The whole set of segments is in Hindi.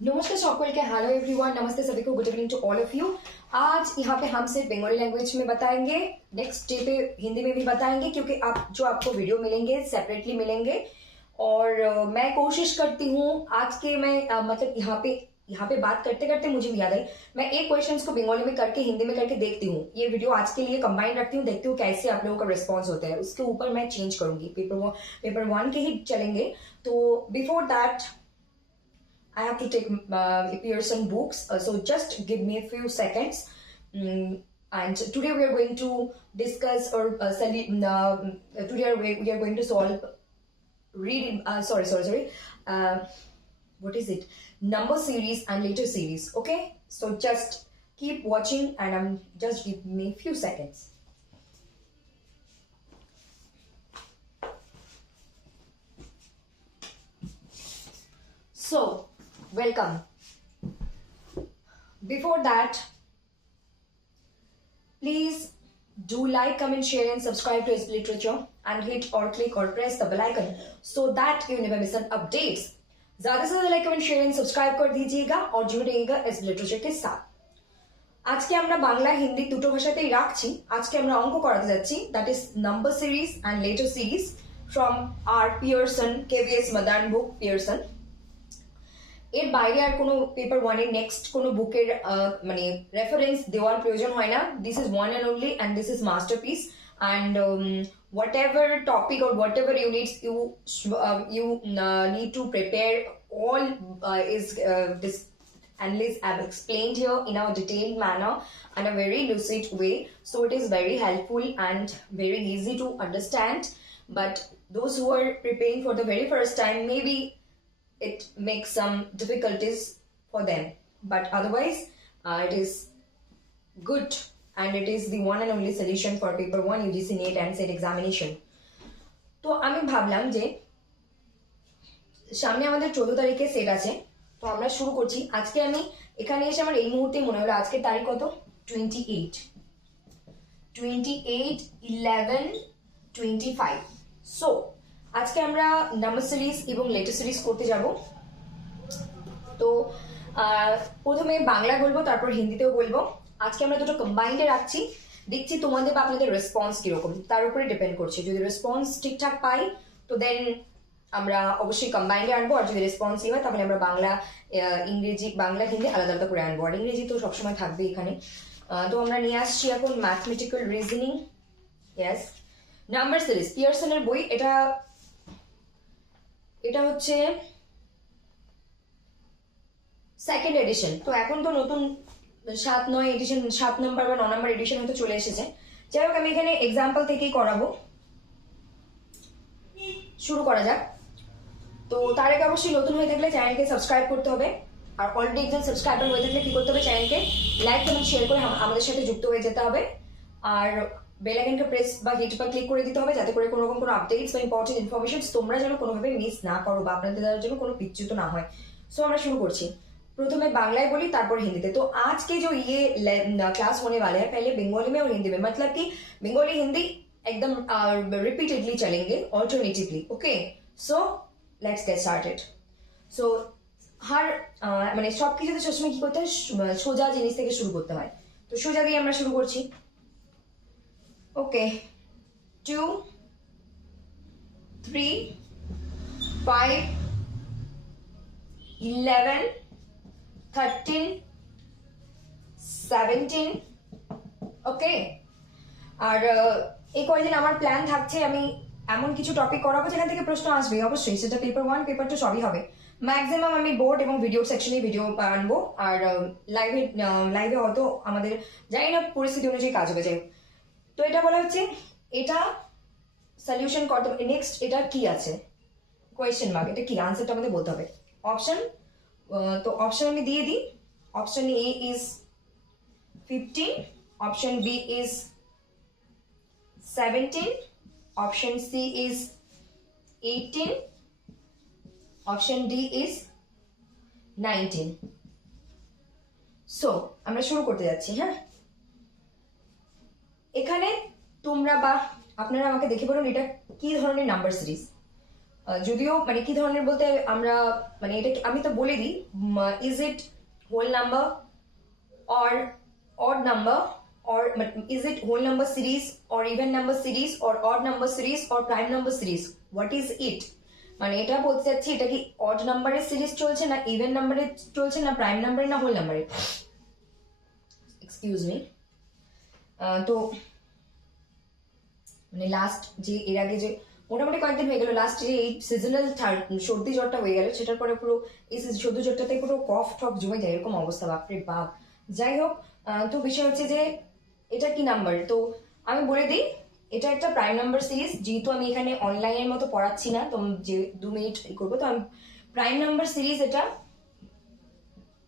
नमस्कार সকল के हेलो एवरीवन, नमस्ते सभी को, good evening to all of you. आज यहाँ पे हम सिर्फ बंगाली लैंग्वेज में बताएंगे, नेक्स्ट डे पे हिंदी में भी बताएंगे, क्योंकि आप जो आपको वीडियो मिलेंगे सेपरेटली मिलेंगे। और मैं कोशिश करती हूँ आज के मैं मतलब यहाँ पे बात करते करते मुझे भी याद आई, मैं एक क्वेश्चंस को बंगाली में करके हिंदी में करके देखती हूँ। ये वीडियो आज के लिए कंबाइन रखती हूँ, देखती हूँ कैसे आप लोगों का रिस्पॉन्स होता है, उसके ऊपर मैं चेंज करूंगी। पेपर वन के ही चलेंगे। तो before that I have to take Pearson books, so just give me a few seconds. And today we are going to discuss or today we are going to solve reading. What is it? Number series and letter series. Okay, so just keep watching, and just give me a few seconds. So. Welcome. Before that, please do like, comment, share and subscribe to SP Literature and hit or click or press the bell icon so that you never miss an updates. ज़्यादा से ज़्यादा like comment share and subscribe कर दीजिएगा और जुड़े रहिएगा SP Literature के साथ। আজকে আমরা বাংলা হিন্দি দুটো ভাষাতেই রাখছি। আজকে আমরা অঙ্ক করাতে যাচ্ছি, that is number series and letter series from আর Pearson KVS Madan book Pearson. এর বাইরে আর কোনো পেপার ওয়ানের নেক্সট কোনো বুকের মানে রেফারেন্স দেওয়ার প্রয়োজন হয় না। This is one and only and this is masterpiece, and what ever topic or whatever units you need to prepare, all is this analysis I have explained here in a detailed manner and a very lucid way, so it is very helpful and very easy to understand. But those who are preparing for the very first time, maybe it makes some difficulties for them, but otherwise it is good and it is the one and only solution for paper 1 UGC NET and SET examination. তো আমি ভাবলাম যে সামনে আমাদের 14 তারিখে সেট আছে, তো আমরা শুরু করছি। আজকে আমি এখানে এসে আমার এই মুহূর্তে মনে হলো আজকে তারিখ কত, 28/11/25। সো আজকে আমরা নাম্বার সিরিজ এবং লেটার সিরিজ করতে যাব। তো প্রথমে বাংলা বলবো, তারপর হিন্দিতেও বলবো। আজকে আমরা দুটো কম্বাইন্ডে রাখছি, দেখছি তোমাদের বা আপনাদের রেসপন্স কিরকম, তার উপরে ডিপেন্ড করছে। যদি রেসপন্স ঠিকঠাক পাই তো দেন আমরা অবশ্যই কম্বাইন্ডে আনবো, আর যদি রেসপন্স হয় তাহলে আমরা বাংলা ইংরেজি বাংলা হিন্দি আলাদা আলাদা করে আনবো, আর ইংরেজি তো সবসময় থাকবে এখানে। তো আমরা নিয়ে আসছি এখন mathematical reasoning. Yes, number series পিয়ারসনের বই। এটা হচ্ছে সেকেন্ড এডিশন। তো এখন তো নতুন 7-9 এডিশন, 7 নাম্বার বা 9 নাম্বার এডিশন হয়তো চলে এসেছে। যাই হোক, আমি এখানে এক্সাম্পল থেকেই করাবো। শুরু করা যাক। তো তার আগে অবশ্যই নতুন হয়ে থাকলে চ্যানেলকে সাবস্ক্রাইব করতে হবে, আর অলরেডি একজন সাবস্ক্রাইবার হয়ে থাকলে কি করতে হবে, চ্যানেলকে লাইক কমেন্ট শেয়ার করে আমাদের সাথে যুক্ত হয়ে যেতে হবে, আর বেল আইকনকে প্রেস বা হিট বা ক্লিক করে দিতে হবে, যাতে করে কোনো রকম কোনো আপডেটস বা ইম্পর্টেন্ট ইনফরমেশন তোমরা যেন কোনোভাবে মিস না করো বা আপনাদের দ্বারা যেন কোনো বিচ্যুত না হয়। সো আমরা শুরু করছি। প্রথমে বাংলায় বলি, তারপর হিন্দিতে। तो आज के जो ये क्लास होने वाले हैं, पहले बंगाली में और हिंदी में, मतलब कि बंगाली हिंदी एकदम रिपीटेडली चलेंगे alternatively. Okay, so let's get started. So हर মানে সব কিছুতে সবসময় কি করতে হয়, সোজা জিনিস থেকে শুরু করতে হয়। তো সোজা দিয়ে আমরা শুরু করছি। ওকে, 2 3 5 11 13 17। ওকে, আর এই কয়েকদিন আমার প্ল্যান থাকছে আমি এমন কিছু টপিক করাবো যেখান থেকে প্রশ্ন আসবে অবশ্যই, সেটা পেপার 1 পেপার 2 সবই হবে। ম্যাক্সিমাম আমি বোর্ড এবং ভিডিও সেকশনে ভিডিও আনবো, আর লাইভে হয়তো আমাদের জানি না পরিস্থিতি অনুযায়ী কাজ হবে। যাই, তো এটা বলা হচ্ছে এটা সলিউশন করতে হবে। নেক্সট এটা কি আছে, কোয়েশ্চেন মার্ক, এটা কি, আনসারটা আমাদের বলতে হবে। অপশন, তো অপশন আমি দিয়ে দিই। Option A is 15, option B is 17, option C is 18, option D is 19। So আমরা শুরু করতে যাচ্ছি। হ্যাঁ, এখানে তোমরা বা আপনারা আমাকে দেখে বলুন এটা কি ধরনের নাম্বার সিরিজ। যদিও মানে কি ধরনের বলতে আমরা মানে এটা আমি তো বলে দিই, is it whole number or odd number or is it whole number series or even number series or odd number series or prime number series, what is it? মানে এটা বলতে চাচ্ছি এটা কি odd নাম্বারের সিরিজ চলছে না ইভেন নাম্বারে চলছে না প্রাইম নাম্বারে না হোল নাম্বারে। Excuse me. তো মানে লাস্ট যে এর আগে যে মোটামুটি কয়েকদিন হয়ে গেল, লাস্ট যে এই সিজনাল সর্দি জ্বরটা হয়ে গেল সেটার পরে পুরো এই সর্দি জ্বরটাতে পুরো কফ টফ জমে যায়, এরকম অবস্থা, বাপরে বাপ। যাই হোক, তো বিষয় হচ্ছে যে এটা কি নাম্বার, তো আমি বলে দিই এটা একটা প্রাইম নাম্বার সিরিজ। যেহেতু আমি এখানে অনলাইনের মতো পড়াচ্ছি না, তো যে 2 মিনিট করবো, তো আমি প্রাইম নাম্বার সিরিজ, এটা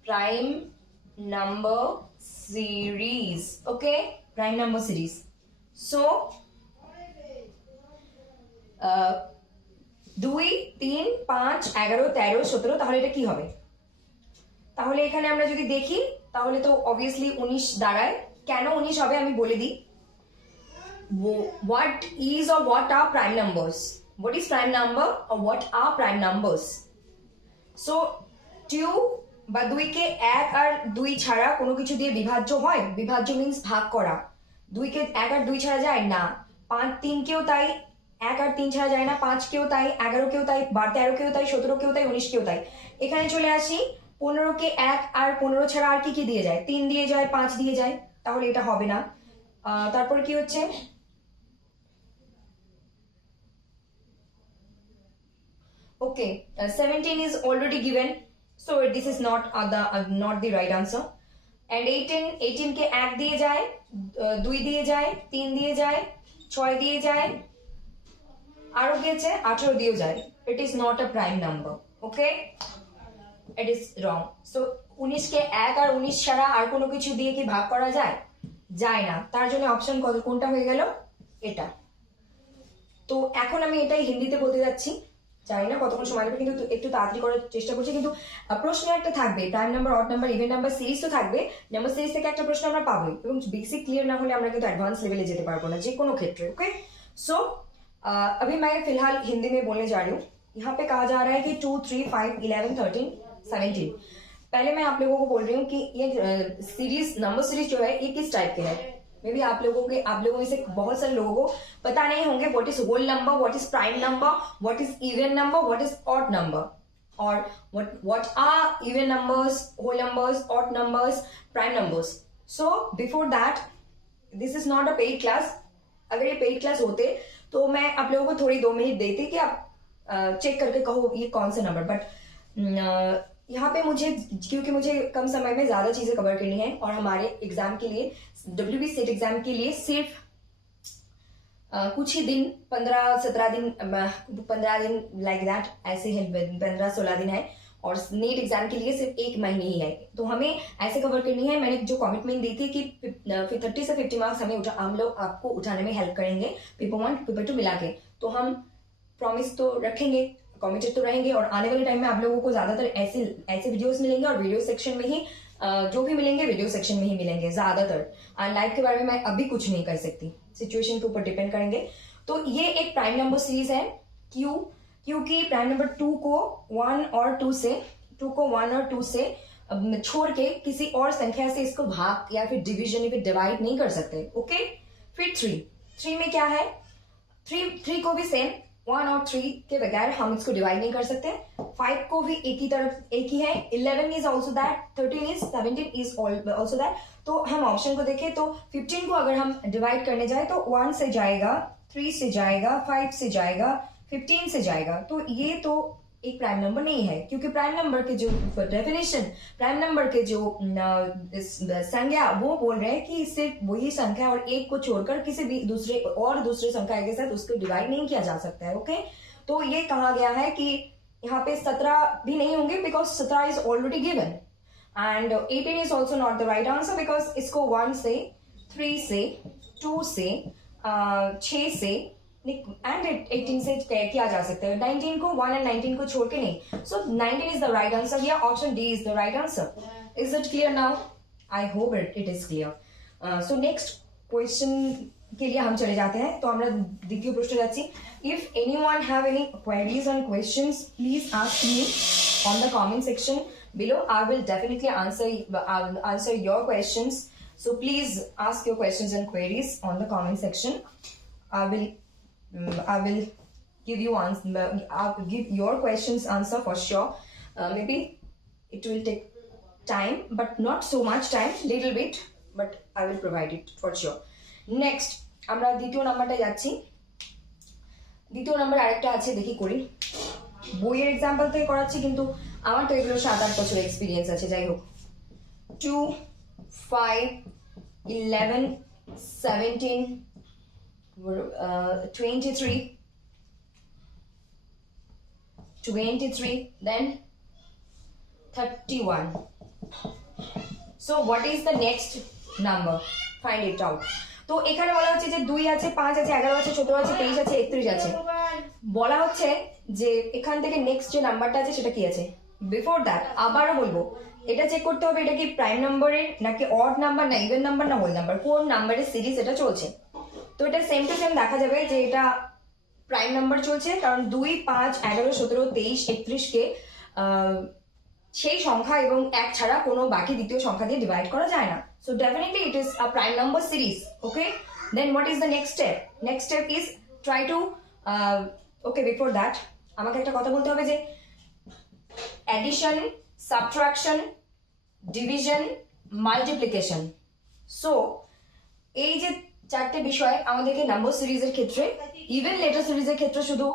প্রাইম নাম্বার সিরিজ, ওকে, প্রাইম নাম্বার সিরিজ। সো 2, 3, 5, 11, 13, 17, তাহলে এটা কি হবে? তাহলে এখানে আমরা যদি দেখি তাহলে তো অবভিয়াসলি 19 দাঁড়ায়। কেন 19 হবে আমি বলে দিই। what is or what are prime numbers, what is prime number or what are prime numbers? so 2 বা 2 কে 1 আর 2 ছাড়া কোনো কিছু দিয়ে বিভাজ্য হয়? বিভাজ্য মিন্স ভাগ করা। 2 কে 1 আর 2 ছাড়া যায় না। 5, 3 কেও তাই, 1 আর 3 ছাড়া যায় না। 5 কেও তাই, 11 কেও তাই, 13 কেও তাই, 17 কেও তাই, 19 কেও তাই। এখানে চলে আসি, 15 কে 1 আর 15 ছাড়া আর কি কি দিয়ে যায়? 3 দিয়ে যায়, 5 দিয়ে যায়, তাহলে এটা হবে না। তারপর কি হচ্ছে, ওকে 17 is already given, so this is not the right answer. and 18 কে 1 দিয়ে যায়, 2 দিয়ে যায়, 3 দিয়ে যায়, 6 দিয়ে যায়, আরো কি আছে 18 দিয়ে যায়। it is not a prime number, okay, it is wrong. so 19 কে 1 আর 19 ছাড়া আর কোনো কিছু দিয়ে কি ভাগ করা যায়? যায় না। তার জন্য অপশন কোনটা হয়ে গেল? এটা। তো এখন আমি এটাই হিন্দিতে বলতে যাচ্ছি, জানি না কতক্ষণ সময় লাগবে, কিন্তু একটু তাড়াতাড়ি করার চেষ্টা করছি। কিন্তু প্রশ্ন একটা থাকবে, prime number, odd number, even number series তো থাকবে। নাম্বার সিরিজ থেকে একটা প্রশ্ন আমরা পাবোই, এবং বেসিক ক্লিয়ার না হলে আমরা কিন্তু অ্যাডভান্স লেভেলে যেতে পারবো না যে কোনো ক্ষেত্রে, ओके। सो अभी मैं फिलहाल हिंदी में बोलने जा रही हूँ। यहाँ पे कहा जा रहा है कि 2, 3, 5, 11, 13, 17। पहले मैं आप लोगों को बोल रही हूँ कि ये सीरीज, नंबर सीरीज जो है ये किस टाइप के है। मे बी आप लोगों में से बहुत सारे लोगों को पता नहीं होंगे what is whole number, what is prime number, what is even number, what is odd number, और what are even numbers, whole numbers, odd numbers, prime numbers. So before that, this is not a paid class. अगर ये पेड क्लास होते तो मैं आप लोगों को थोड़ी 2 मिनट देती कि आप चेक करके कहो ये कौन सा नंबर, बट यहाँ पे मुझे, क्योंकि मुझे कम समय में ज्यादा चीजें कवर करनी है, और हमारे एग्जाम के लिए, WB सेट एग्जाम के लिए सिर्फ कुछ ही दिन, 15-17 दिन, 15 दिन लाइक दैट ऐसे है, 15-16 दिन है, और नीट एग्जाम के लिए सिर्फ 1 महीने ही है। तो हमें ऐसे कवर करनी है। मैंने जो कमिटमेंट दी थी कि 30 से 50 मार्क्स हम लोग आपको उठाने में हेल्प करेंगे, पेपर 1 पेपर 2 मिला के। तो हम प्रॉमिस तो रखेंगे, कमिटेड तो रहेंगे, और आने वाले टाइम में आप लोगों को ज्यादातर ऐसे वीडियोस मिलेंगे, और वीडियो सेक्शन में ही जो भी मिलेंगे वीडियो सेक्शन में ही मिलेंगे ज्यादातर। और लाइव के बारे में मैं अभी कुछ नहीं कर सकती, सिचुएशन के ऊपर डिपेंड करेंगे। तो ये एक प्राइम नंबर सीरीज है। क्योंकि प्राइम नंबर 2 को 1 और 2 से छोड़ के किसी और संख्या से इसको भाग या फिर डिवीजन या फिर डिवाइड नहीं कर सकते, ओके। फिर 3 में क्या है, 3 को भी सेम, 1 और 3 के बगैर हम इसको डिवाइड नहीं कर सकते। 5 को भी एक ही है। 11 is also that, 13 is, 17 is also that. तो हम ऑप्शन को देखें तो 15 को अगर हम डिवाइड करने जाए तो 1 से जाएगा, 3 से जाएगा, 5 से जाएगा, 15 से जाएगा। तो ये तो एक प्राइम नंबर नहीं है, क्योंकि प्राइम नंबर के जो डेफिनेशन, प्राइम नंबर के जो संज्ञा, वो बोल रहे हैं कि सिर्फ वही संख्या और एक को छोड़कर किसी भी दूसरे संख्या के साथ उसको डिवाइड नहीं किया जा सकता है, ओके। तो ये कहा गया है कि यहाँ पे 17 भी नहीं होंगे, because 17 is already given, and 18 is also not the right answer, because इसको 1 से, 3 से, 2 से, 6 से एंड 18 से किया जा सकता है। 19 को 1 एंड 19 को छोड़ के नहीं। सो 19 इज द राइट आंसर, या option D is the right answer. Is it clear now? I hope it is clear. So next question के लिए हम चले जाते हैं। तो আমরা দ্বিতীয় প্রশ্নে যাচ্ছি। If anyone have any queries and questions, please ask me on the comment section below. I will definitely answer your questions. So please ask your questions and queries on the comment section. I will give you I'll give your questions answer for sure. Maybe it will take time, but not so much time, little bit, but I will provide it for sure. Next, আমরা দ্বিতীয় নাম্বারটা যাচ্ছি। দ্বিতীয় নাম্বার আরেকটা আছে, দেখি করি। বইয়ের এক্সাম্পল থেকে করাচ্ছি, কিন্তু আমার তো এগুলো 7-8 বছর এক্সপিরিয়েন্স আছে। যাই হোক, 2, 5, 11, 17, 23, 23, then 31. So what is the next number? Find it out. তো এখানে বলা হচ্ছে যে 2 আছে, 5 আছে, 11 আছে, 14 আছে, 23 আছে, 31 আছে। বলা হচ্ছে যে এখান থেকে নেক্সট যে নাম্বারটা আছে সেটা কি আছে। বিফোর দ্যাট আবারও বলবো, এটা চেক করতে হবে এটা কি প্রাইম নাম্বারের নাকি অড নাম্বার না ইভেন নাম্বার না হোল নাম্বার, কোন নাম্বারের সিরিজ এটা চলছে। তো এটা সেম টু সেম দেখা যাবে যে এটা প্রাইম নাম্বার চলছে, কারণ 2, 5, 11, 17, 23, 31 কে সেই সংখ্যা এবং 1 ছাড়া কোনো বাকি দ্বিতীয় সংখ্যা দিয়ে ডিভাইড করা যায় না। So definitely it is a prime number series. Okay, then what is the next step? Next step is try to okay before that আমাকে একটা কথা বলতে হবে যে addition, subtraction, division, multiplication. So এই যে 4টে বিষয় আমাদেরকে নাম্বার সিরিজের ক্ষেত্রে, ইভেন লেটার সিরিজের ক্ষেত্রে শুধু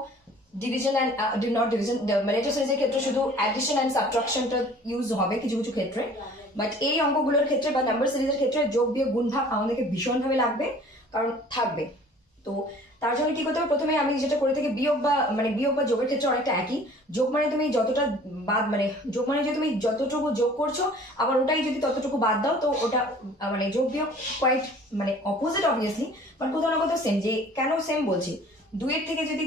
division and not division, letter সিরিজের ক্ষেত্রে শুধু অ্যাডিশন অ্যান্ড সাবট্রাকশনটা ইউজ হবে কিছু কিছু ক্ষেত্রে, বাট এই অঙ্কগুলোর ক্ষেত্রে বা নাম্বার সিরিজের ক্ষেত্রে যোগ বিয়োগ গুণ ভাগ আমাদেরকে ভীষণভাবে লাগবে, কারণ থাকবে। তো তার জন্য কি করতে হবে, প্রথমে আমি যেটা করে থাকি, বিয়োগ বা যোগের ক্ষেত্রে অনেকটা একই। যোগ মানে তুমি যতটা বাদ, মানে যোগ মানে যে তুমি যতটুকু যোগ করছো আবার ওটাই যদি ততটুকু বাদ দাও, তো ওটা মানে যোগ বিয়োগ কোয়াইট মানে অপোজিট অবভিয়াসলি, বাট কোথাও না কোথাও সেম। যে কেন সেম বলছি, 2 এর থেকে যদি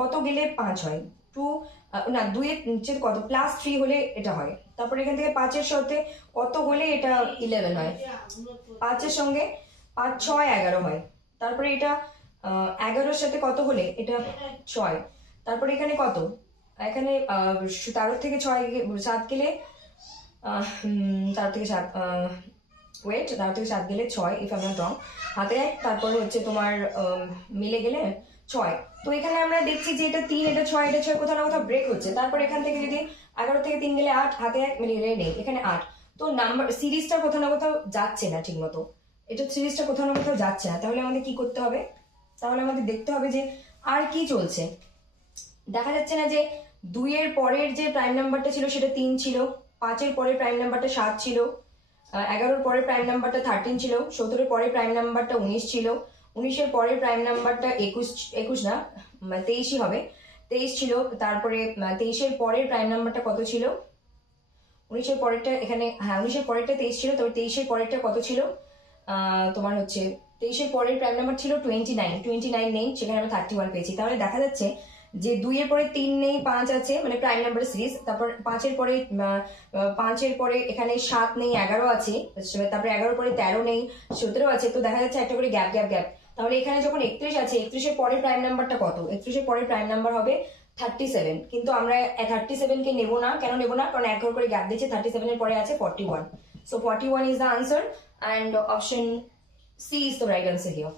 কত গেলে 5 হয়, 2 না 2 এর নিচে কত +3 হলে এটা হয়। তারপরে এখান থেকে 5 এর সাথে কত হলে এটা 11 হয়, 5 এর সঙ্গে 5, 6, 11 হয়। তারপরে এটা 11 এর সাথে কত হলে এটা 6। তারপরে এখানে কত, এখানে 13 থেকে 6 7 গেলে 13 থেকে 7 ওয়েট 13 থেকে 7 গেলে 6, if I am not wrong, হাতে 1, তারপরে হচ্ছে তোমার মিলে গেলে 6। তো এখানে আমরা দেখছি যে এটা 3, এটা 6, এটা 6, কোথাও না কোথাও ব্রেক হচ্ছে। তারপরে এখান থেকে যদি 11 থেকে 3 গেলে 8, হাতে 1 মিলে নেই, এখানে 8। তো নাম্বার সিরিজটা কোথাও না কোথাও যাচ্ছে না ঠিক মতো, এটা সিরিজটা কোথাও না কোথাও যাচ্ছে না। তাহলে আমাদের কি করতে হবে, তাহলে আমাদের দেখতে হবে যে আর কি চলছে। দেখা যাচ্ছে না যে 2 এর পরের যে প্রাইম নাম্বারটা ছিল সেটা 3 ছিল, 5 এর পরের প্রাইম নাম্বারটা 7 ছিল, 11 এর পরের প্রাইম নাম্বারটা 13 ছিল, 17 এর পরের প্রাইম নাম্বারটা 19 ছিল, 19 এর পরের প্রাইম নাম্বারটা 21 না 23ই হবে, 23 ছিল। তারপরে 23 এর পরের প্রাইম নাম্বারটা কত ছিল, 19 এর পরেরটা এখানে, হ্যাঁ 19 এর পরেরটা 23 ছিল, তবে 23 এর পরেরটা কত ছিল তোমার হচ্ছে 23 এর পরের প্রাইম নাম্বার ছিল 29 নেই, সেখানে আমরা 31 পেয়েছি। তাহলে দেখা যাচ্ছে যে 2 এর পরে 3 নেই, 5 আছে, মানে প্রাইম নাম্বার সিরিজ। তারপর 5 এর পরে এখানে 7 নেই, 11 আছে, তারপরে 11 পরে 13 নেই, 17 আছে। তো দেখা যাচ্ছে একটা করে গ্যাপ। তাহলে এখানে যখন 31 আছে, 31 এর পরের প্রাইম নাম্বারটা কত, 31 এর পরের প্রাইম নাম্বার হবে 37, কিন্তু আমরা 37 কে নেবো না। কেন নেবো না, কারণ 1 করে গ্যাপ দিচ্ছে, 37 এর পরে আছে 41। So 41 is the answer and option C is the right answer here.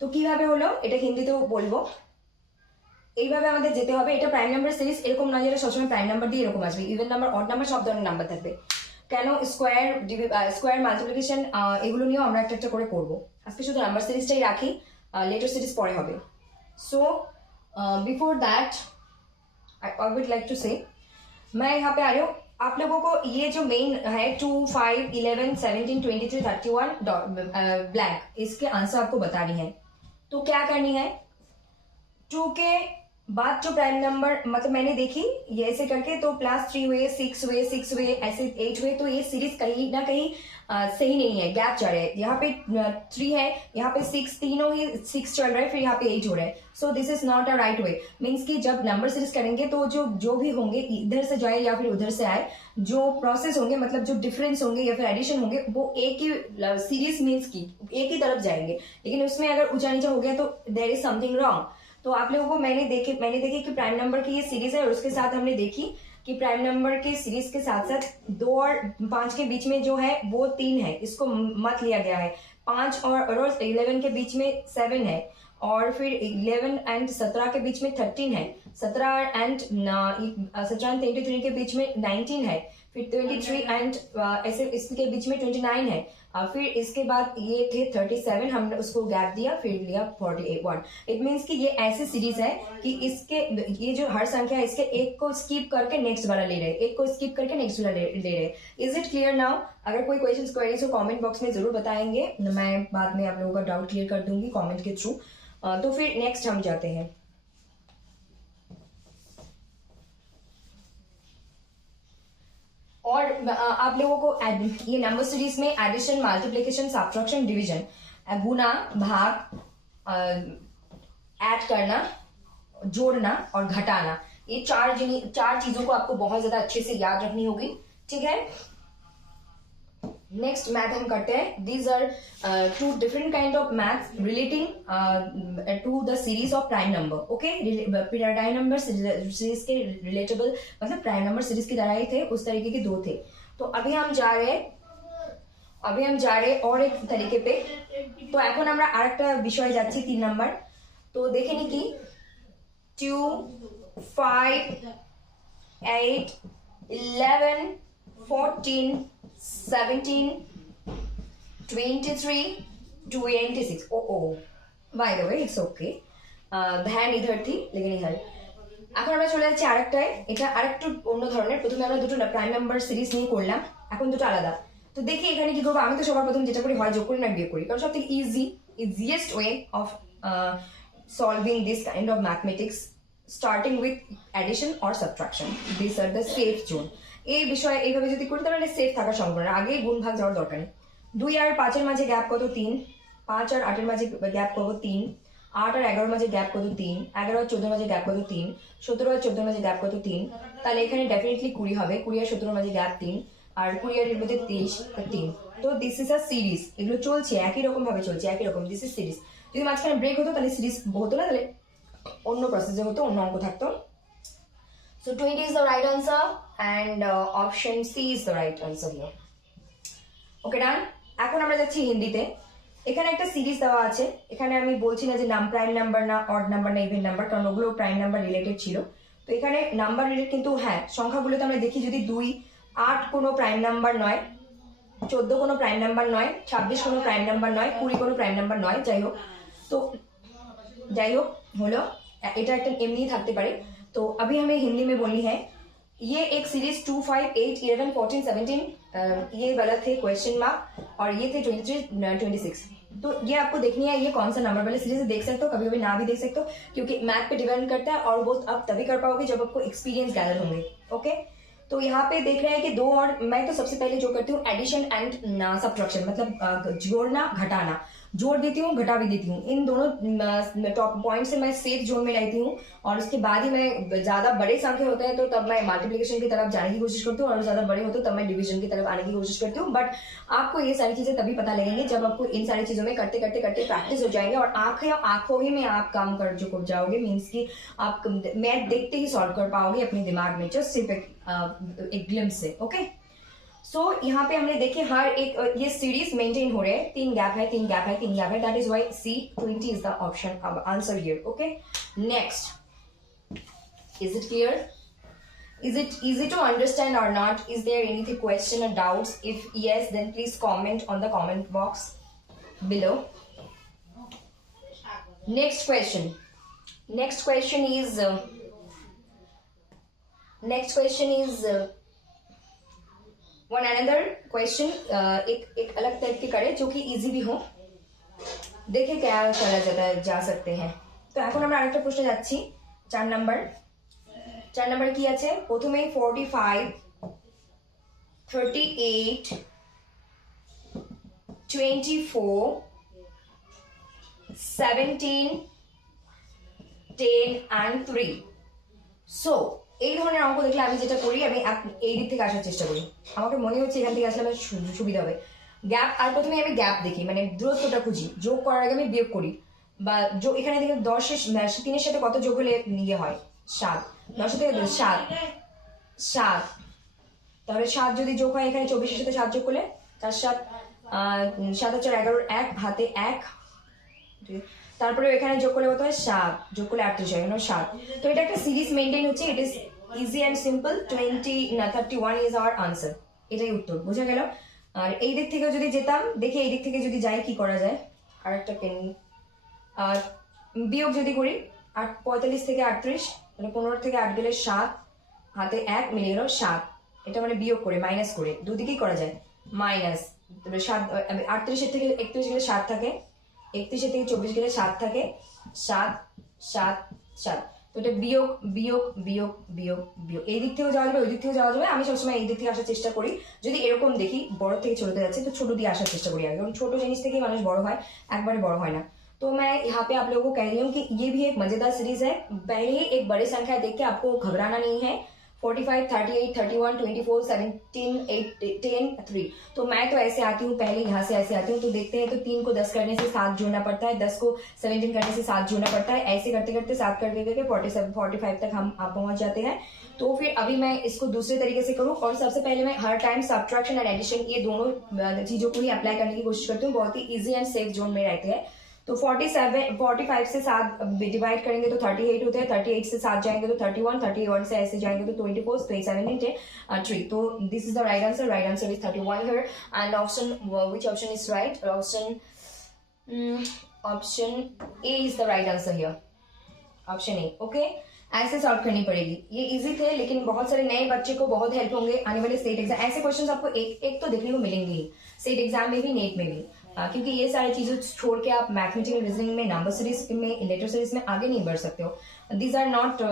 তো কিভাবে হলো এটা হিন্দিতেও বলবো, এইভাবে আমাদের যেতে হবে। এটা প্রাইম নাম্বার সিরিজ, এরকম না যেটা সবসময় প্রাইম নাম্বার দিয়ে এরকম আসবে, ইভেন নাম্বার, অড নাম্বার, সব ধরনের নাম্বার থাকবে। কেন স্কোয়ার মাল্টিপ্লিকেশন এগুলো নিয়েও আমরা একটা করে করবো। আজকে শুধু নাম্বার সিরিজটাই রাখি, লেটার সিরিজ পরে হবে। So before that I would like to say, मैं यहाँ पे आ रही हूँ, आप लोगों को ये जो मेन है 2, 5, 11, 17, 23, 31 ब्लैंक, इसके आंसर आपको बतानी है। तो क्या करनी है, 2 के बात जो प्राइम नंबर मतलब मैंने देखी ये ऐसे करके, तो +3 हुए, 6 हुए, 6 हुए, ऐसे 8 हुए, तो ये सीरीज कहीं ना कहीं सही नहीं है, गैप जा रहा है। यहाँ पे 3 है, यहाँ पे 6, तीनों ही 6 चल रहा है, फिर यहाँ पे 8 हो रहा है। So this is not a right way. Means कि जब नंबर सीरीज करेंगे तो जो भी होंगे इधर से जाए या फिर उधर से आए, जो प्रोसेस होंगे मतलब जो डिफरेंस होंगे या फिर एडिशन होंगे वो एक ही सीरीज मीन्स की एक ही तरफ जाएंगे, लेकिन उसमें अगर ऊंचा नीचा हो गया तो देयर इज समथिंग रॉन्ग। तो आप लोगों को मैंने देखे कि प्राइम नंबर की ये सीरीज है, और उसके साथ हमने देखी कि प्राइम नंबर के सीरीज के साथ साथ 2 और 5 के बीच में जो है वो 3 है, इसको मत लिया गया है। 5 और 11 के बीच में 7 है, और फिर 11 एंड 17 के बीच में 13 है, 17 एंड 23 के बीच में 19 है, फिर 23 एंड ऐसे इसके बीच में 29 है, फिर इसके बाद ये थे 37, हमने उसको गैप दिया, फिर लिया 41। इट मीन्स कि ये ऐसी सीरीज है कि इसके ये जो हर संख्या है इसके एक को स्किप करके नेक्स्ट वाला ले रहे, एक को स्किप करके नेक्स्ट वाला ले रहे। Is it clear now? अगर कोई क्वेश्चन क्वेरीज हो कमेंट बॉक्स में जरूर बताएंगे, मैं बाद में आप लोगों का डाउट क्लियर कर दूंगी कॉमेंट के थ्रू। तो फिर नेक्स्ट हम जाते हैं। और आप लोगों को ये नंबर सीरीज में एडिशन, मल्टीप्लिकेशन, सब्ट्रैक्शन, डिवीजन, गुना, भाग, ऐड करना, जोड़ना और घटाना, ये चार चीजों को आपको बहुत ज्यादा अच्छे से याद रखनी होगी। ठीक है, नेक्स्ट मैथ हम करते हैं। These are 2 different kind of maths relating to the series of prime number. Okay, prime number series के रिलेटेबल मतलब प्राइम नंबर सीरीज की तरह ही थे, उस तरीके के 2 थे। तो अभी हम जा रहे और एक तरीके पे। तो এখন আমরা আরেকটা বিষয়ে যাচ্ছি 3 নাম্বার। তো দেখে নি কি 2 5 8 11 14 17 23 26। Oh by the way it's okay, ধ্যান इधर थी लेकिन इधर। এখন আমরা চলে যাচ্ছি আরেকটায়, এটা আরেকটু অন্য ধরনের। প্রথমে আমরা দুটো প্রাইম নাম্বার সিরিজ নিয়ে করলাম, এখন দুটো আলাদা। তো দেখি এখানে কি করবো। আমি তো সবার প্রথম যেটা করি হয় যোগ করি না বিয়োগ করি, কারণ সব থেকে easiest way of solving this kind of mathematics starting with addition or subtraction, this are the safe zone. এই বিষয়ে এইভাবে যদি করি তাহলে সেফ থাকার সম্ভাবনা, আগে গুণ ভাগ যাওয়ার দরকার নেই। 2 আর 5 মাঝে গ্যাপ কত? 3। 5 আর 8 মাঝে গ্যাপ কত? 3। 8 আর 11 মাঝে গ্যাপ কত? 3। 11 আর 14 মাঝে গ্যাপ কত? 3। 17 আর 14 মাঝে গ্যাপ কত? 3। তাহলে এখানে ডেফিনেটলি 20 হবে। 20 আর 17 মাঝে গ্যাপ 3, আর 20 আর এর মধ্যে 23 3। তো দিস ইজ আ সিরিজ, এগুলো চলছে একই রকম ভাবে চলছে, একই রকম। This is series. যদি মাঝখানে ব্রেক হতো তাহলে সিরিজ হতো না, তাহলে অন্য প্রসেসে হতো, অন্য অঙ্ক থাকতো। So 20 is the right answer and option C is the right answer here. Okay, done? এখন আমরা যাচ্ছি হিন্দিতে। এখানে একটা সিরিজ দেওয়া আছে, এখানে আমি বলছি না যে প্রাইম নাম্বার না, অড নাম্বার না, ইভেন নাম্বার, কারণ ওগুলো প্রাইম নাম্বার রিলেটেড ছিল। তো এখানে নাম্বার রিলেটেড, কিন্তু হ্যাঁ সংখ্যাগুলোতে আমরা দেখি যদি 2 8 কোনো প্রাইম নাম্বার নয়, 14 কোনো প্রাইম নাম্বার নয়, 26 কোনো প্রাইম নাম্বার নয়, 20 কোনো প্রাইম নাম্বার নয়, যাই হোক। তো যাই হোক হলো, এটা একটা এমনি থাকতে পারে। तो अभी हमें हिंदी में बोलनी है ये एक सीरीज 2 5 8 11 14 17, ये गलत थे क्वेश्चन मार्क, और ये थे 23 26। तो ये आपको देखनी है ये कौन सा नंबर वाले सीरीज देख सकते हो, कभी कभी ना भी देख सकते हो, क्योंकि मैथ पे डिपेंड करता है, और वो आप तभी कर पाओगे जब आपको एक्सपीरियंस गैदर होंगे। ओके, तो यहाँ पे देख रहे हैं कि 2 और मैं तो सबसे पहले जो करती हूँ एडिशन एंड सब्ट्रैक्शन, मतलब जोड़ना घटाना, जोड़ देती हूँ घटा भी देती हूँ। इन दोनों टॉप पॉइंट से मैं सेफ जोन में रहती हूँ, और उसके बाद ही मैं ज्यादा बड़े संख्या होते हैं तो तब मैं मल्टीप्लिकेशन की तरफ जाने की कोशिश करती हूँ, और ज्यादा बड़े होते हैं तब मैं डिवीजन की तरफ आने की कोशिश करती हूँ। बट आपको ये सारी चीजें तभी पता लगेंगी जब आपको इन सारी चीजों में करते करते करते प्रैक्टिस हो जाएंगे, और आंखों ही में आप काम कर जो जाओगे। मीन्स की आप मैथ देखते ही सॉल्व कर पाओगे अपने दिमाग में, जस्ट सिर्फ एक ग्लिम्स से। ओके, सो यहाँ पे हमने देखे हर एक ये सीरीज मेंटेन हो रहे हैं, 3 गैप है, 3 गैप है, 3 गैप है, that is why C 20 is the option answer here. Okay, next, is it clear? Is it easy to understand or not? Is there anything question or doubts? If yes, then please comment on the comment box below. Next question is one another question, एक अलग टाइप के करे जो कि इजी भी हो, देखे क्या करा जा सकते हैं। तो এখন আমরা আরেকটা প্রশ্নে যাচ্ছি, 4 নাম্বার কি আছে প্রথমে 45 38 24 17 10 and 3 সো এই ধরনের অঙ্ক দেখলে আমি যেটা করি আমি এই দিক থেকে আসার চেষ্টা করি আমাকে মনে হচ্ছে এখান থেকে আসলে আমার সুবিধা হবে গ্যাপ আর প্রথমে আমি গ্যাপ দেখি মানে দূরত্বটা খুঁজি যোগ করার আগে আমি বিয়োগ করি বা এখানে থেকে 3-এর সাথে কত যোগ হলে নিয়ে হয় 7 10 থেকে 7 তাহলে 7 যদি যোগ হয় এখানে 24-এর সাথে 7 যোগ করলে 4 7 7 4 11 1 হাতে 1 তারপরে এখানে যোগ করলে কত হয় 7 যোগ করলে 38 হয় 7 তো এটা একটা সিরিজ মেইনটেইন হচ্ছে it is easy and simple 31 is our answer এটাই উত্তর বোঝা গেল আর এই দিক থেকে যদি যেতাম দেখি এই দিক থেকে যদি যাই কি করা যায় আর একটা পেন আর বিয়োগ যদি করি 45 থেকে 38 মানে 15 থেকে 8 গেলে 7 হাতে 1 মিলে গেল 7 এটা মানে বিয়োগ করে মাইনাস করে দুদিকেই করা যায় মাইনাস 38 থেকে 31 গেলে 7 থাকে 31 থেকে 24 গেলে 7 থাকে 7 7 7 তো এটা বিয়োগ বিয়োগ বিয়োগ বিয়োগ বিয়োগ এই দিক থেকেও যাওয়া যাবে ওই দিক থেকেও যাওয়া যাবে আমি সবসময় এই দিক থেকে আসার চেষ্টা করি যদি এরকম দেখি বড় থেকে ছোটতে যাচ্ছে তো ছোট দিয়ে আসার চেষ্টা করি আগে কারণ ছোট জিনিস থেকেই মানুষ বড় হয় একবারে বড় হয় না तो मैं यहाँ पे आप लोगों को कह रही हूँ कि ये भी एक मजेदार सीरीज है पहले ही एक बड़ी संख्या देख के आपको घबराना नहीं है 45 38 31 24 17 8 10 3 तो मैं तो ऐसे आती हूँ पहले यहाँ से ऐसे आती हूँ तो देखते हैं तो 3 को 10 करने से 7 जोड़ना पड़ता है 10 को 17 करने से 7 जोड़ना पड़ता है ऐसे करते करते 7 करके 45 तक हम पहुंच जाते हैं तो फिर अभी मैं इसको दूसरे तरीके से करूँ और सबसे पहले मैं हर टाइम सब्ट्रैक्शन और एडिशन ये दोनों चीजों को ही अप्लाई करने की कोशिश करती हूँ बहुत ही ईजी एंड सेफ जोन में रहते हैं तो 45 से 7 डिवाइड करेंगे तो 38 होते हैं 38 से 7 जाएंगे तो 31 31 से ऐसे जाएंगे तो 24 17 10 3 तो this is the right answer is 31 here and option which option is right option A is the right answer here option A okay ऐसे सॉल्व करनी पड़ेगी ये इजी थे लेकिन बहुत सारे नए बच्चे को बहुत हेल्प होंगे आने वाले स्टेट एग्जाम ऐसे क्वेश्चंस आपको एक तो देखने को मिलेंगे ही स्टेट एग्जाम में भी नेट में भी क्योंकि ये सारी चीजें छोड़ के आप मैथमेटिकल रीजनिंग में नंबर सीरीज में लेटर सीरीज में आगे नहीं बढ़ सकते हो these are not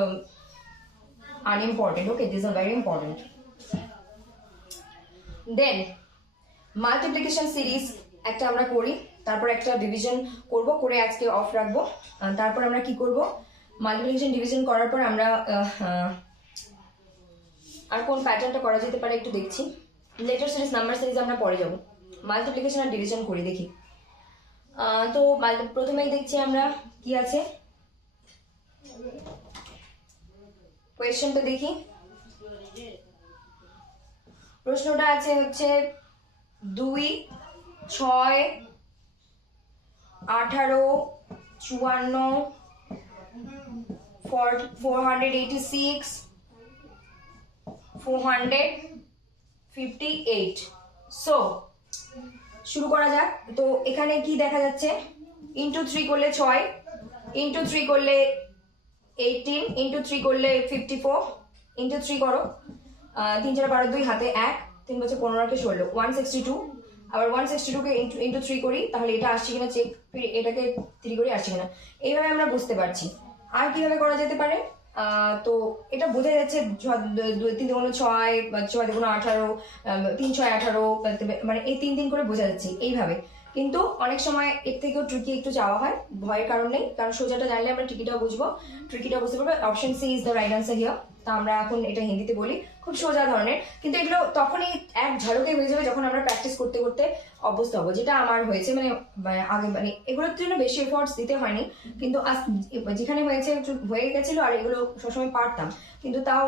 unimportant okay these are very important then multiplication series একটা আমরা করি তারপর একটা ডিভিশন করব করে আজকে অফ রাখবো তারপর আমরা কি করব মাল্টিপ্লিকেশন ডিভিশন করার পর আমরা আর কোন প্যাটার্নটা করা যেতে পারে একটু দেখছি লেটার সিরিজ নাম্বার সিরিজ আমরা পরে যাব মাল্টিপ্লিকেশন আর ডিভিশন করে দেখি তো প্রথমেই দেখছি আমরা কি আছে কোয়েশ্চেনটা দেখি প্রশ্নটা আছে হচ্ছে 2 6 18 54 486 458 সো শুরু করা যাক তো এখানে কি দেখা যাচ্ছে ইনটু 3 করলে 6 ইনটু 3 করলে 18 ইনটু 3 করলে 54 ইনটু 3 করো 3 4 12 2 হাতে 1 3 বছর 15 কে 16 162 আবার 162 কে ইনটু 3 করি তাহলে এটা আসছে কিনা চেক ফির এটাকে 3 করি আসছে কিনা এইভাবে আমরা বুঝতে পারছি আর কিভাবে করা যেতে পারে তো এটা বোঝা যাচ্ছে 3 দুগুণ 6 6 দুগুণ 18 3 6 18 মানে এই 3 করে বোঝা যাচ্ছে এইভাবে কিন্তু অনেক সময় এর থেকেও ট্রিকি একটু চাওয়া হয় ভয়ের কারণে কারণ সোজাটা জানলে আমরা ট্রিকিটা বুঝবো ট্রিকিটা বুঝতে পারবো option C is the right answer here তা আমরা এখন এটা হিন্দিতে বলি খুব সোজা ধরনের কিন্তু এগুলো তখনই এক ঝলকে হয়ে যাবে যখন আমরা প্র্যাকটিস করতে করতে অভ্যস্ত হবো যেটা আমার হয়েছে মানে আগে মানে এগুলোর জন্য বেশি এফোর্টস দিতে হয়নি কিন্তু যেখানে হয়েছে হয়ে গেছিল আর এগুলো সবসময় পারতাম কিন্তু তাও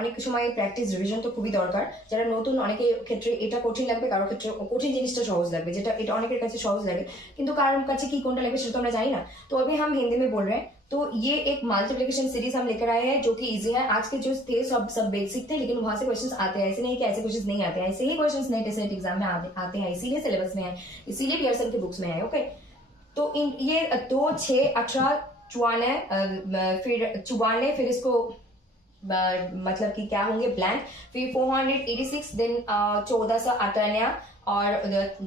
অনেক সময় প্র্যাকটিস রিভিশন তো খুবই দরকার যারা নতুন অনেকের ক্ষেত্রে এটা কঠিন লাগবে কারোর ক্ষেত্রে কঠিন জিনিসটা সহজ লাগবে যেটা এটা অনেকের কাছে সহজ লাগে কিন্তু কারোর কাছে কি কোনটা লাগবে সেটা তো আমরা জানি না তো अभी हम हिंदी में बोल रहे हैं तो ये एक मल्टीप्लिकेशन सीरीज हम लेकर आए हैं जो कि इजी है आज के जो थे सब बेसिक थे लेकिन वहां से क्वेश्चंस आते हैं ऐसे नहीं कि ऐसे क्वेश्चंस नहीं आते हैं ऐसे ही क्वेश्चंस नेट एग्जाम में आते हैं इसीलिए सिलेबस में है इसीलिए पियर्सन के बुक्स में है ओके तो ये 2 6 18 54 फिर 54 फिर इसको मतलब कि क्या होंगे ब्लैंक, फिर 486, देन 1498 और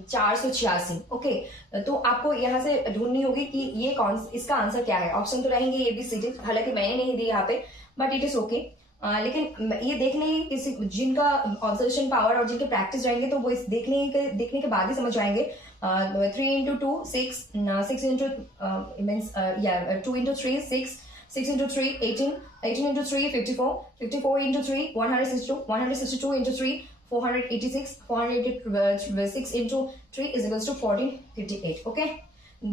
486। ओके, तो आपको यहाँ से ढूंढनी होगी कि ये कौन, इसका आंसर क्या है। ऑप्शन तो रहेंगे ए बी सी डी, हालांकि मैंने नहीं दी यहाँ पे, बट इट इज ओके। लेकिन ये देखने ही किसी जिनका ऑब्जर्वेशन पावर और जिनके प्रैक्टिस रहेंगे तो वो इस देखने के बाद ही समझ जाएंगे। 3 into 2 6, 6 into means 2 into 3 6, 6 into 3 18, 18 into 3 54, 54 into 3 162, 162 into 3 486, 486 into 3 is equals to 1458. Okay,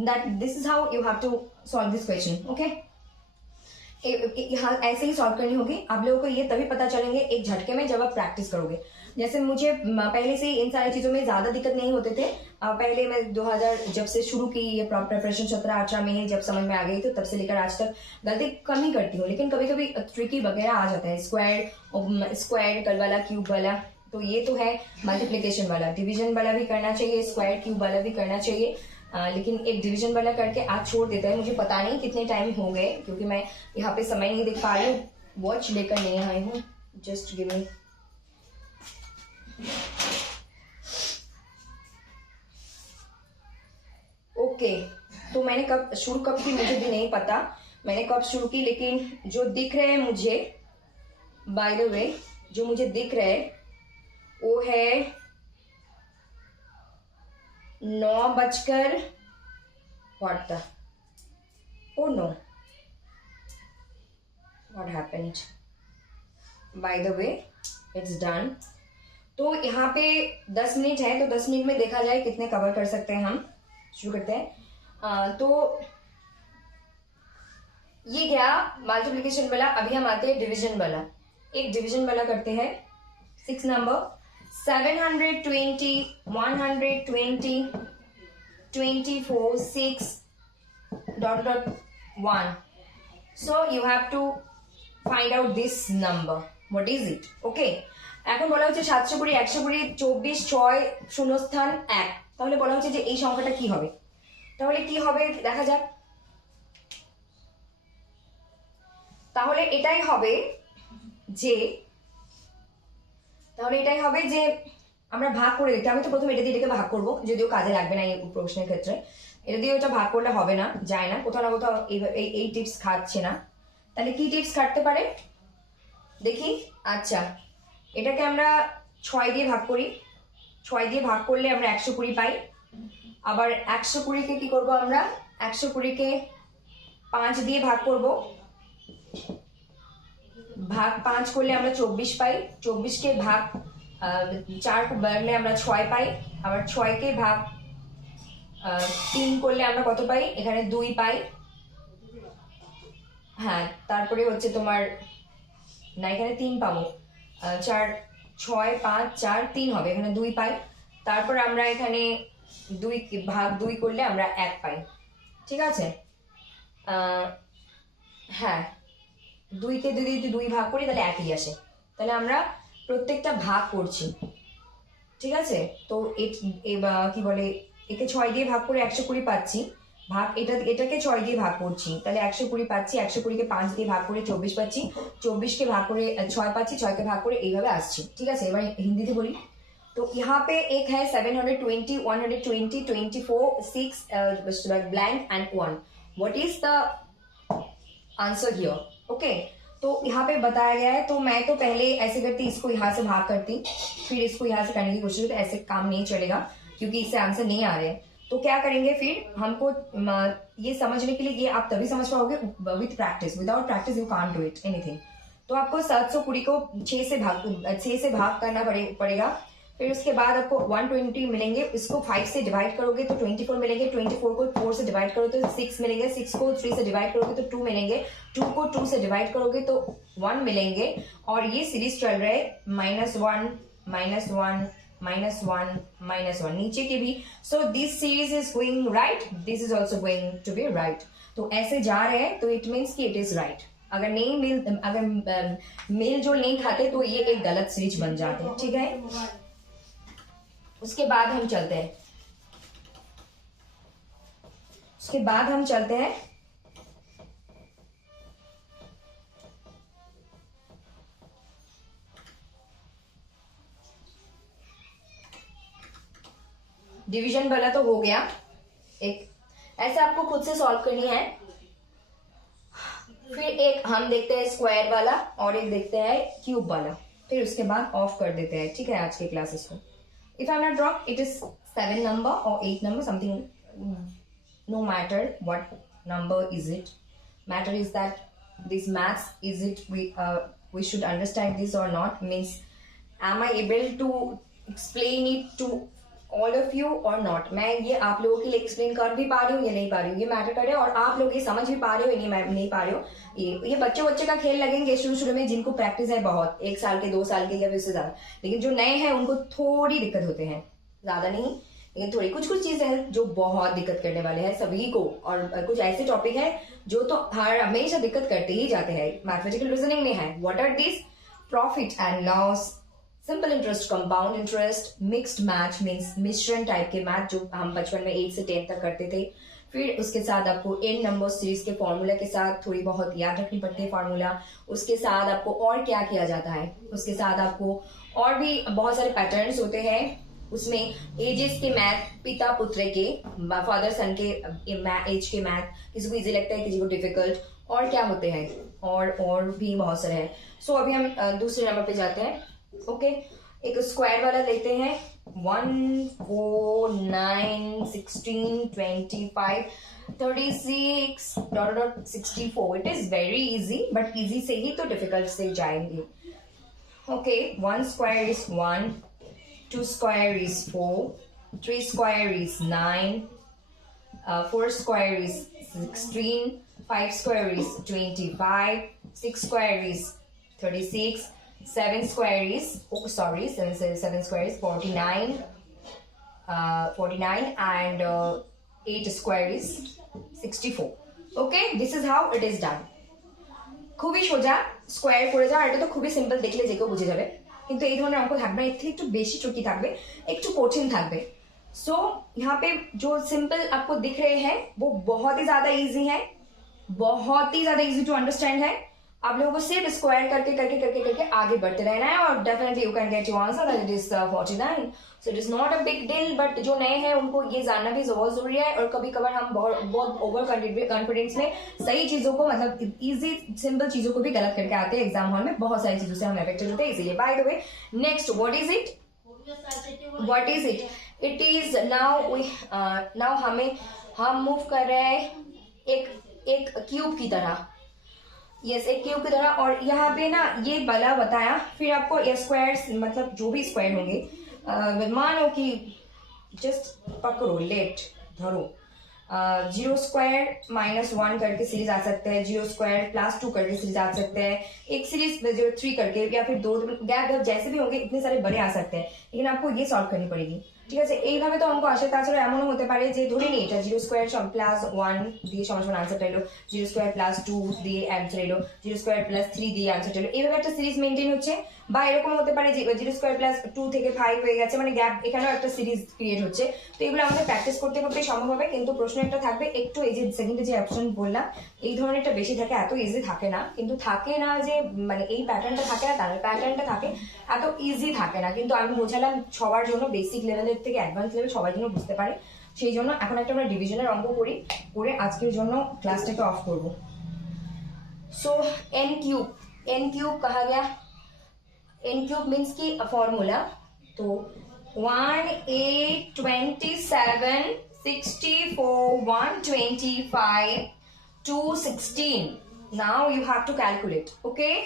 that this is how you have to solve this question. Okay, हाँ ऐसे ही सॉल्व करनी होगी। आप लोगों को ये तभी पता चलेंगे एक झटके में जब आप प्रैक्टिस करोगे। जैसे मुझे पहले से इन सारी चीजों में ज्यादा दिक्कत नहीं होते थे। पहले मैं 2000 जब से शुरू की ये प्रिपरेशन 17-18 में जब समझ में आ गई तो तब से लेकर आज तक गलती कम ही करती हूँ, लेकिन कभी कभी ट्रिकी वगैरह आ जाता है, स्क्वायर कल वाला क्यूब वाला। तो ये तो है मल्टीप्लीकेशन वाला, डिवीजन वाला भी करना चाहिए, स्क्वायर क्यूब वाला भी करना चाहिए। लेकिन एक डिवीजन वाला करके आज छोड़ देता है। मुझे पता नहीं कितने टाइम हो गए क्योंकि मैं यहाँ पे समय नहीं देख पा रही हूँ, वॉच लेकर नहीं आई हूँ। Just give me, okay. तो मैंने कब शुरू की मुझे भी नहीं पता, मैंने कब शुरू की, लेकिन जो दिख रहे हैं मुझे, बाय द वे जो मुझे दिख रहे हैं वो है 9 बजकर what the, oh no, what happened, by the way it's done। तो यहाँ पे 10 मिनट है, तो 10 मिनट में देखा जाए कितने कवर कर सकते हैं हम। शुरू करते हैं। तो ये क्या मल्टीप्लिकेशन वाला, अभी हम आते हैं डिवीजन वाला। एक डिवीजन वाला करते हैं। 6 number 720 120 24 6 dot dot 1, so you have to find out this number, what is it? Okay, এখন বলা হচ্ছে 720 120 24 6 শূন্যস্থান 1, তাহলে বলা হচ্ছে যে এই সংখ্যাটা কি হবে। তাহলে কি হবে দেখা যাক। তাহলে এটাই হবে যে আমরা ভাগ করে দিতে, আমি তো প্রথমে এটা দিয়ে এটাকে ভাগ করবো, যদিও কাজে লাগবে না এই প্রশ্নের ক্ষেত্রে। এটা দিয়ে ওটা ভাগ করলে হবে না, যায় না, কোথাও না কোথাও এই টিপস খাচ্ছে না। তাহলে কি টিপস খাটতে পারে দেখি। আচ্ছা, এটাকে আমরা 6 দিয়ে ভাগ করি, 6 দিয়ে ভাগ করলে আমরা 120 পাই। আবার 120-কে কি করব আমরা, 120-কে 5 দিয়ে ভাগ করব, ভাগ 5 করলে আমরা 24 পাই। 24-কে ভাগ 4 করলে আমরা 6 পাই। আবার 6-কে ভাগ 3 করলে আমরা কত পাই, এখানে 2 পাই। হ্যাঁ, তারপরে হচ্ছে তোমার না, এখানে 3 পাবো, 4 6 5 4 3 হবে, এখানে 2 পাই। তারপর আমরা এখানে 2 ভাগ 2 করলে আমরা 1 পাই। ঠিক আছে, হ্যাঁ 2-কে 2 দিয়ে 2 ভাগ করি তাহলে 1ই আসে। তাহলে আমরা প্রত্যেকটা ভাগ করছি। ঠিক আছে, তো কি বলে, একে 6 দিয়ে ভাগ করে 120 পাচ্ছি, ভাগ এটাকে 6 দিয়ে ভাগ করছি, তাহলে 120 পাচ্ছি। 120-কে 5 দিয়ে ভাগ করে 24 পাচ্ছি, 24-কে ভাগ করে 6 পাচ্ছি, 6-কে ভাগ করে এইভাবে আসছি। ঠিক আছে, এবার হিন্দিতে বলি। तो यहाँ पे एक है 720 120 24 6 blank and 1, what is the answer here? Okay, तो यहाँ पे बताया गया है। तो मैं तो पहले ऐसे करती, इसको यहाँ से भाग करती, फिर इसको यहाँ से करने की कोशिश करती, ऐसे काम नहीं चलेगा क्योंकि इससे आंसर नहीं आ रहे हैं। तो क्या करेंगे फिर, हमको ये समझने के लिए, ये आप तभी समझ पाओगे with practice, without practice you can't do it anything. तो आपको 720 को 6 से भाग करना पड़ेगा। फिर उसके बाद आपको 120 मिलेंगे, इसको 5 से डिवाइड करोगे तो 24 मिलेंगे, 24 को 4 से डिवाइड करो तो 6 मिलेंगे, 6 को 3 से डिवाइड करोगे तो 2 मिलेंगे, 2 को 2 से डिवाइड करोगे तो 1 मिलेंगे। और ये सीरीज चल रहा है -1 -1 -1 -1 नीचे के भी। So this series is going right, this is also going to be right. तो ऐसे जा रहे हैं तो इट मीन्स कि इट इज राइट। अगर मेल जो नहीं खाते तो ये एक गलत सीरीज बन जाते हैं। ठीक है, उसके बाद हम चलते हैं, डिवीजन वाला तो हो गया एक, ऐसे आपको खुद से सॉल्व करनी है। फिर एक हम देखते हैं स्क्वायर वाला और एक देखते हैं क्यूब वाला, फिर उसके बाद ऑफ कर देते हैं, ठीक है, आज के क्लासेस को। If I am not wrong it is 7 number और 8 number something, no matter what number is it, matter is that this maths, is it we should understand this or not, means am I able to explain it to all of you or not। मैं ये आप लोगों के लिए एक्सप्लेन कर भी पा रही हूँ या नहीं पा रही हूँ, ये मैटर करे, और आप लोग ये समझ भी पा रहे हो या नहीं पा रहे हो। ये बच्चे का खेल लगेंगे शुरू में, जिनको प्रैक्टिस है बहुत, 1 साल के 2 साल के या फिर उससे ज्यादा, लेकिन जो नए हैं उनको थोड़ी दिक्कत होते हैं, ज्यादा नहीं लेकिन थोड़ी कुछ चीजें हैं जो बहुत दिक्कत करने वाले हैं सभी को, और कुछ ऐसे टॉपिक है जो तो हमेशा दिक्कत करते ही जाते हैं, मैथमेटिकल रीजनिंग में है। What are this? Profit and loss, simple interest, compound interest, mixed math means मिश्रण टाइप के मैथ जो हम बचपन में 8 से 10 तक करते थे। फिर उसके साथ आपको n नंबर सीरीज के फॉर्मूला के साथ थोड़ी बहुत याद रखनी पड़ती है फॉर्मूला, उसके साथ आपको और क्या किया जाता है, उसके साथ आपको और भी बहुत सारे पैटर्न्स होते हैं, उसमें एजेस के मैथ, पिता पुत्र के, फादर सन के एज के मैथ, किसी को इजी लगता है किसी को डिफिकल्ट, और क्या होते हैं और भी बहुत सारे हैं। सो अभी हम दूसरे नंबर पे जाते हैं। ओके, एक स्क्वायर वाला लेते हैं, 1 4 9 16 25 36 64। It is very easy, but easy से ही तो डिफिकल्ट से जाएंगे। Okay, 1 square is 1, 2 square is 4, 3 square is 9, 4 square is 16, 5 square is 25, 6 square is 36, 7 square is 7 square is 49, 49 and 8 square is 64. Okay, this is how it is done. খুবই সোজা, স্কোয়ার করে যাওয়া, এটা তো খুবই সিম্পল, দেখলে যে কেউ বুঝে যাবে। কিন্তু এই ধরনের অঙ্ক থাকবে, এর থেকে একটু বেশি ট্রিকি থাকবে, একটু কঠিন থাকবে। सो यहाँ पे जो सिंपल आपको दिख रहे हैं वो बहुत ही ज्यादा इजी है, बहुत ही ज्यादा इजी टू अंडरस्टैंड है। आप लोगों को सिर्फ स्क्वायर करके करके करके करके आगे बढ़ते रहना है, और definitely you can get your answer that it is 49। So it is not a big deal, but जो नए हैं उनको ये जानना भी बहुत जरूरी है। और कभी कभार हम बहुत ओवर कॉन्फिडेंस में सही चीजों को, मतलब इजी सिंपल चीजों को भी गलत करके आते हैं एग्जाम हॉल में, बहुत सारी चीजों से हम अफेक्टेड होते हैं इसीलिए। Bye the way, next what is it? What is it? It is now हम मूव कर रहे हैं एक क्यूब की तरह, यस, एक क्यूब की तरह। और यहाँ पे ना ये वाला बताया, फिर आपको ये स्क्वायर्स, मतलब जो भी स्क्वायर होंगे, मानो कि जस्ट पकड़ो, लेट धरो, 0 स्क्वायर -1 करके सीरीज आ सकते हैं, 0 स्क्वायर +2 करके सीरीज आ सकते हैं, एक सीरीज 0 3 करके, या फिर 2 गैप जैसे भी होंगे इतने सारे बड़े आ सकते हैं, लेकिन आपको ये सॉल्व करनी पड़ेगी, ঠিক আছে। এইভাবে তো অঙ্ক আসে। তাছাড়া এমনও হতে পারে যে ধরে নিই এটা 0 স্কোয়ার +1 দিয়ে সমান আনসারটা এলো, 0 স্কোয়ার +2 দিয়ে অ্যান্সার এলো, 0 স্কোয়ার +3 দিয়ে আনসারটা এলো, এইভাবে একটা সিরিজ মেনটেন হচ্ছে। বা এরকম হতে পারে যে 0 স্কোয়ার +2 থেকে 5 হয়ে গেছে, মানে গ্যাপ, এখানেও একটা সিরিজ ক্রিয়েট হচ্ছে। তো এগুলো আমাদের প্র্যাকটিস করতে করতে সম্ভব হবে, কিন্তু প্রশ্ন একটা থাকবে একটু, এই যে সেকেন্ডে যে অপশন বললাম এই ধরনেরটা বেশি থাকে, এত ইজি থাকে না। কিন্তু থাকে না যে মানে এই প্যাটার্নটা থাকে না, তার প্যাটার্নটা থাকে, এত ইজি থাকে না। কিন্তু আমি বোঝালাম সবার জন্য, বেসিক লেভেলের থেকে অ্যাডভান্স লেভেল সবাই জন্য বুঝতে পারে, সেই জন্য এখন একটা আমরা ডিভিশনের অঙ্ক করি, করে আজকের জন্য ক্লাসটাকে অফ করব। সো एन क्यूब कहा गया, एन क्यूब मीन्स की फॉर्मूला, तो 1 8 27 64 125 216। now you have to calculate, okay?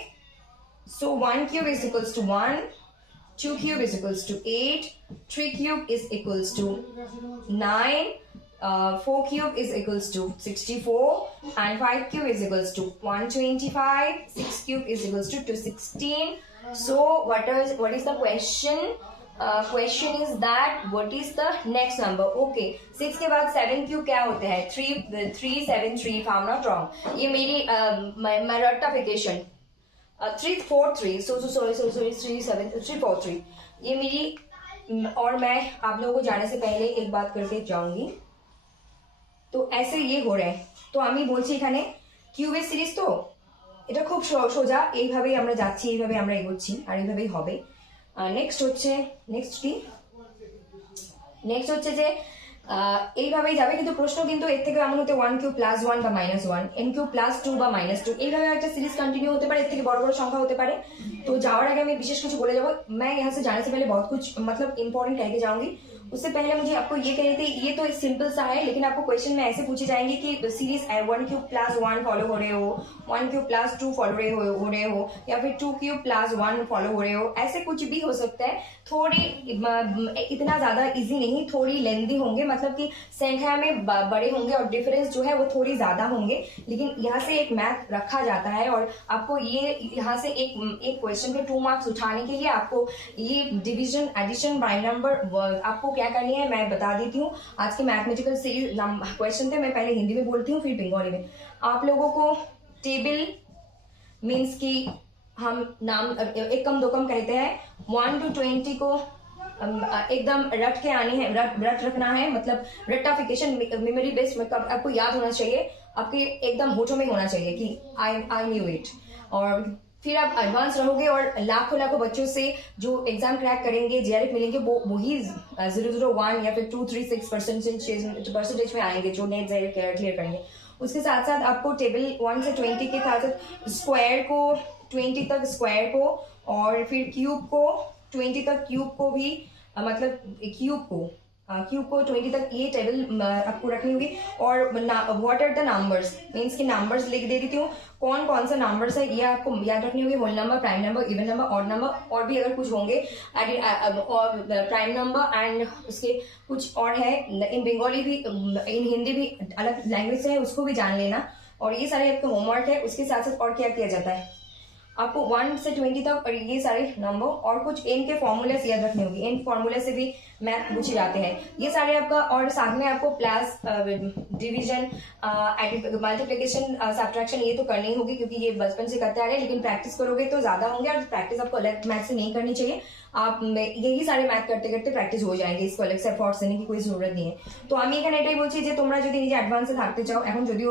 so 1 cube is equals to 1, 2 cube is equals to 8, 3 cube is equals to 9, 4 cube is equals to 64, and 5 cube is equals to 125, 6 cube is equals to 216. So what is the question? Question is that what is the next number? Okay, 6 के बाद 7 क्यूब क्या होते हैं? 373 if I'm not wrong। ये मेरी rectification 343, sorry 343, ये मेरी। और मैं आप लोगों को जाने से पहले एक बात करके जाऊंगी, তো ऐसे ये हो रहा है। তো আমি বলছি এখানে কিউবের সিরিজ, তো এটা খুব সোজা, এইভাবেই আমরা যাচ্ছি, এইভাবে আমরা এগোচ্ছি, আর এইভাবেই হবে। নেক্সট হচ্ছে, নেক্সট কি, নেক্সট হচ্ছে যে এইভাবেই যাবে, কিন্তু প্রশ্ন কিন্তু এর থেকে এমন হতে 1 কিউব প্লাস 1 বা -1, n কিউব প্লাস 2 বা -2, এইভাবে একটা সিরিজ কন্टिन्यू होते पारे, এর থেকে বড় বড় সংখ্যা হতে পারে। তো যাওয়ার আগে আমি বিশেষ কিছু বলে যাবো। मैं यहाँ से जाने से पहले बहुत कुछ मतलब इंपॉर्टेंट कह के जाऊंगी। उससे पहले मुझे आपको ये कहने थे, ये तो सिंपल सा है, लेकिन आपको क्वेश्चन में ऐसे पूछे जाएंगे कि सीरीज 1 क्यूब प्लस 1 फॉलो हो रहे हो, 1 क्यूब प्लस 2 फॉलो हो रहे हो, या फिर 2 क्यूब प्लस 1 फॉलो हो रहे हो, ऐसे कुछ भी हो सकता है। थोड़ी इतना ज्यादा इजी नहीं, थोड़ी लेंदी होंगे, मतलब कि संख्या में बड़े होंगे और डिफरेंस जो है वो थोड़ी ज्यादा होंगे, लेकिन यहाँ से एक मैथ रखा जाता है और आपको ये यहाँ से एक क्वेश्चन के 2 मार्क्स उठाने के लिए आपको ये डिवीजन, एडिशन, बाई नंबर आपको क्या करनी है मैं बता देती हूँ। आज के मैथमेटिकल सीरीज क्वेश्चन थे, मैं पहले हिंदी में बोलती हूँ फिर बंगाली में। आप लोगों को टेबल मीन्स की हम नाम एक कम दो कम कहते हैं, 1 to 20 को एकदम रट के आनी है, रट रखना है, मतलब रट्टाफिकेशन, मेमोरी बेस्ड, आपको याद होना चाहिए, आपके एकदम होठों में होना चाहिए कि आई न्यू इट। और फिर आप एडवांस रहोगे और लाखों लाखों बच्चों से जो एग्जाम क्रैक करेंगे, जेआरएफ मिलेंगे, वो वही 001 या फिर 236% में आएंगे जो नेट जेआरएफ क्लियर करेंगे। उसके साथ साथ आपको टेबल 1 से 20 के साथ स्क्वायर को 20 तक स्क्वायर को, और फिर क्यूब को 20 तक क्यूब को भी मतलब क्यूब को 20 तक ये टेबल आपको रखनी होगी। और what are the numbers means कि नंबर्स लिख दे देती हूँ, कौन कौन सा नंबर्स है ये आपको याद रखनी होगी। Whole number, prime number, even number, odd number, और भी अगर कुछ होंगे प्राइम नंबर एंड उसके कुछ और है इन बंगाली भी, इन हिंदी भी अलग लैंग्वेज से है, उसको भी जान लेना। और ये सारे आपका होमवर्क है। उसके साथ साथ और क्या किया जाता है, आपको 1 से 20 तक और ये सारे नंबर और कुछ एन के फॉर्मूले याद रखने होंगे। एन फॉर्मूले से भी मैथ पूछे जाते हैं ये सारे आपका। और साथ में आपको प्लस, डिवीजन, मल्टीप्लिकेशन, सब्ट्रैक्शन ये तो करनी होगी क्योंकि ये बचपन से करते आ रहे हैं, लेकिन प्रैक्टिस करोगे तो ज्यादा होंगे। और प्रैक्टिस आपको अलग मैथ से नहीं करनी चाहिए, आप यही सारे मैथ करते करते प्रैक्टिस हो जाएंगे, इसको अलग से एफर्ट्स देने की कोई जरूरत नहीं है। तो আমি এখানে এটাই বলছি যে তোমরা যদি নিজে অ্যাডভান্সে থাকতে চাও, এখন যদিও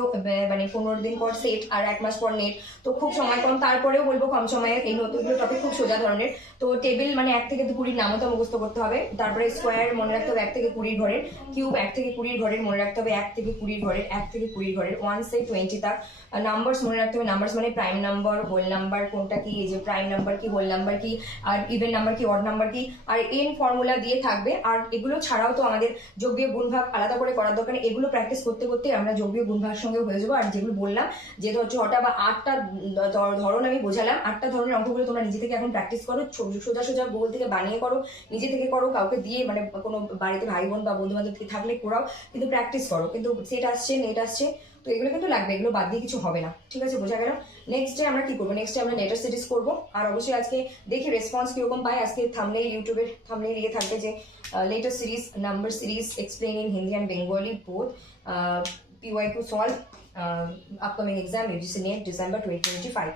মানে 15 দিন পর সেট আর 1 মাস পর নেট, তো খুব সময় কম, তারপরেও বলবো কম সময়ে এই নতুনগুলো টপিক খুব সোজা ধরনের। তো টেবিল মানে 1 থেকে 20 নামও তো মুখস্থ করতে হবে, তারপরে স্কোয়ার মনে রাখতে হবে 1 থেকে 20 ঘরের, কিউব 1 থেকে 20 ঘরের মনে রাখতে হবে 1 থেকে 20 ঘরের, 1 থেকে 20 ঘরের, 1 से 20 तक। নাম্বারস মনে রাখতে হবে, নাম্বারস মানে প্রাইম নাম্বার, হোল নাম্বার কোনটা কি, এই যে প্রাইম নাম্বার কি, হোল নাম্বার কি, আর ইভেন নাম্বার কি, অড নাম্বার কি, আর এন ফর্মুলা দিয়ে থাকবে। আর এগুলো ছাড়াও তো আমাদের যোগ বিয়োগ গুণ ভাগ আলাদা করে করার দরকার নেই, এগুলো প্র্যাকটিস করতে করতে আমরা যোগ বিয়োগ গুণ ভাগের সঙ্গে হয়ে যাবো। আর যেগুলো বললাম যে 6টা বা 8টা ধরন আমি বোঝালাম, 8টা ধরনের অঙ্কগুলো তোমরা নিজে থেকে এখন প্র্যাকটিস করো, সোজা সোজা গুগল থেকে বানিয়ে করো, নিজে থেকে করো, কাউকে দিয়ে মানে কোনো বাড়িতে ভাই বোন বা বন্ধু বান্ধব থাকলে করাও, কিন্তু প্র্যাকটিস করো। কিন্তু সেট আসছে, নেট আসছে, তো এগুলো কিন্তু লাগবে, এগুলো বাদ দিয়ে কিছু হবে না, ঠিক আছে, বোঝা গেল। নেক্সট ডে আমরা কি করবো, নেক্সট ডে আমরা লেটার সিরিজ করবো। আর অবশ্যই আজকে দেখি রেসপন্স কিরকম পাই। আজকে থাম্বনেইল, ইউটিউবের থাম্বনেইল ইয়ে থাকবে যে letter series, number series, explain in Hindi and Bengali both, PYQ solve, upcoming exam UGC net December 2025.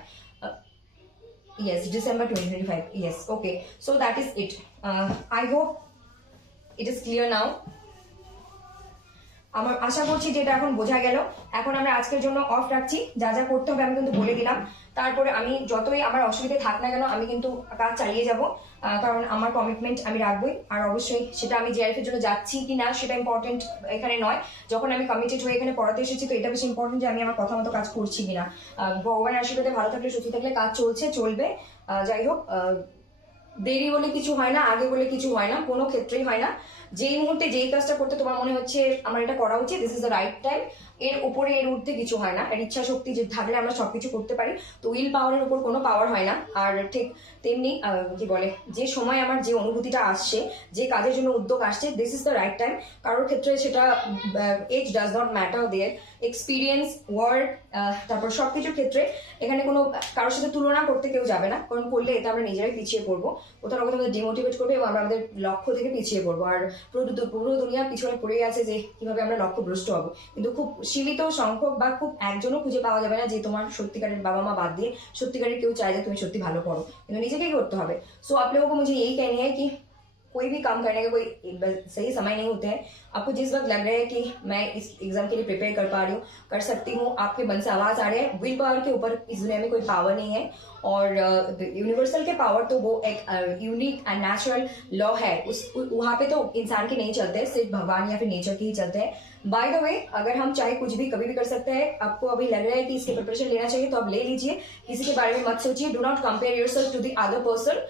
Yes, December 2025. Yes, okay. So that is it. I hope it is clear now. আমার আশা করছি যে এটা এখন বোঝা গেল। এখন আমরা আজকের জন্য অফ রাখছি, যা যা করতে হবে আমি কিন্তু বলে দিলাম। তারপরে আমি যতই আমার অসুবিধে থাক না কেন আমি কিন্তু কাজ চালিয়ে যাব, কারণ আমার কমিটমেন্ট আমি রাখবই। আর অবশ্যই সেটা আমি জিআরএফ এর জন্য যাচ্ছি কি না সেটা ইম্পর্টেন্ট এখানে নয়, যখন আমি কমিটেড হয়ে এখানে পড়াতে এসেছি তো এটা বেশি ইম্পর্টেন্ট যে আমি আমার কথা মতো কাজ করছি কিনা। ভগবানের আশীর্বাদে ভালো থাকলে, সুস্থ থাকলে কাজ চলছে, চলবে। যাই হোক, দেরি বলে কিছু হয় না, আগে বলে কিছু হয় না, কোনো ক্ষেত্রেই হয় না। যেই মুহূর্তে যেই কাজটা করতে তোমার মনে হচ্ছে আমার এটা করা উচিত, this is the right time, এর উপরে এর ঊর্ধ্বে কিছু হয় না। আর ইচ্ছা শক্তি যে থাকলে আমরা সবকিছু করতে পারি, তো উইল পাওয়ারের উপর কোনো পাওয়ার হয় না। আর ঠিক তেমনি কি বলে, যে সময় আমার যে অনুভূতিটা আসছে, যে কাজের জন্য উদ্যোগ আসছে, this is the right time. কারোর ক্ষেত্রে সেটা age does not matter, their experience, work, তারপর সবকিছুর ক্ষেত্রে এখানে কোনো কারোর সাথে তুলনা করতে কেউ যাবে না, কারণ করলে এটা আমরা নিজেরাই পিছিয়ে পড়বো, কোথাও না কোথাও আমাদের ডিমোটিভেট করবে এবং আমরা আমাদের লক্ষ্য থেকে পিছিয়ে পড়বো। আর পুরো দুনিয়ার পিছনে পড়ে গেছে যে কিভাবে আমরা লক্ষ্যভ্রষ্ট হবো, কিন্তু খুব সীমিত সংখ্যক বা খুব একজনও খুঁজে পাওয়া যাবে না যে তোমার সত্যিকারের বাবা মা বাদ দিয়ে সত্যিকারের কেউ চায় যে তুমি সত্যি ভালো পড়ো, কিন্তু নিজেকেই করতে হবে। सो आप लोगों को मुझे यही कहनी है कि कोई भी काम करने का कोई सही समय नहीं होते हैं। आपको जिस वक्त लग रहा है कि मैं इस एग्जाम के लिए प्रिपेयर कर पा रही हूँ, कर सकती हूँ, आपके मन से आवाज आ रही है, विल पावर के ऊपर इस दुनिया में कोई पावर नहीं है। और यूनिवर्सल के पावर तो वो एक यूनिक एंड नेचुरल लॉ है, उस वहां पे तो इंसान के नहीं चलते, सिर्फ भगवान या फिर नेचर के ही चलते हैं। बाय द वे, अगर हम चाहे कुछ भी कभी भी कर सकते हैं। आपको अभी लग रहा है कि इसके प्रिपरेशन लेना चाहिए तो आप ले लीजिए, किसी के बारे में मत सोचिए। Do not compare yourself to the other person.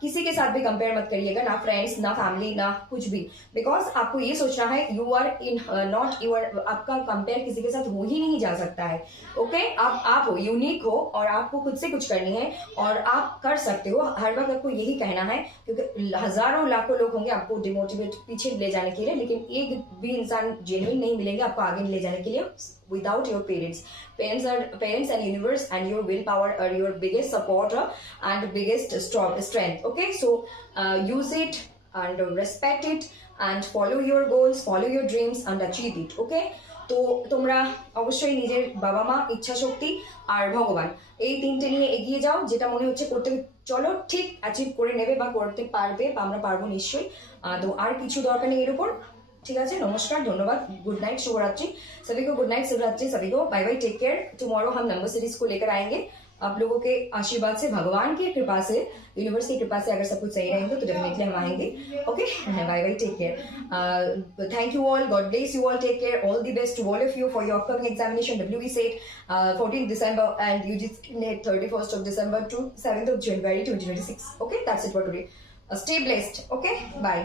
किसी के साथ भी कंपेयर मत करिएगा, ना फ्रेंड्स, ना फैमिली, ना कुछ भी। बिकॉज आपको ये सोचना है you are in not your, आपका कंपेयर किसी के साथ हो ही नहीं जा सकता है। ओके, आप हो, यूनिक हो, और आपको खुद से कुछ करनी है और आप कर सकते हो। हर वक्त आपको यही कहना है, क्योंकि हजारों लाखों लोग होंगे आपको डिमोटिवेट पीछे ले जाने के लिए, लेकिन एक भी इंसान जेन्युइन नहीं मिलेंगे आपको आगे ले जाने के लिए without your parents. Parents and universe and your willpower are your biggest supporter and biggest strength. Okay, so use it and respect it and follow your goals, follow your dreams and achieve it. Okay, তো তোমরা অবশ্যই নিজের বাবা মা, ইচ্ছা শক্তি আর ভগবান, এই তিনটে নিয়ে এগিয়ে যাও। যেটা মনে হচ্ছে করতে চলো, ঠিক অ্যাচিভ করে নেবে বা করতে পারবে, বা আমরা পারবো নিশ্চয়ই। তো আর কিছু দরকার নেই এর উপর। ठीक है, नमस्कार, धन्यवाद, गुड नाइट, शुभरात्रि सभी को, गुड नाइट, शुभरात्रि सभी को, bye bye, take care. Tomorrow हम नंबर सीरीज को लेकर आएंगे। आप लोगों के आशीर्वाद से, भगवान की कृपा से, यूनिवर्स की कृपा से अगर सब कुछ सही रहेंगे तो डेफिनेटली हम आएंगे। Okay, bye bye, take care, thank you all, God bless you all, take care, all the best to all of you for your upcoming examination, WE set 14th December and UGC NET 31st of December to 7th of January 2026. Okay, that's it for today. Stay blessed. Okay, bye.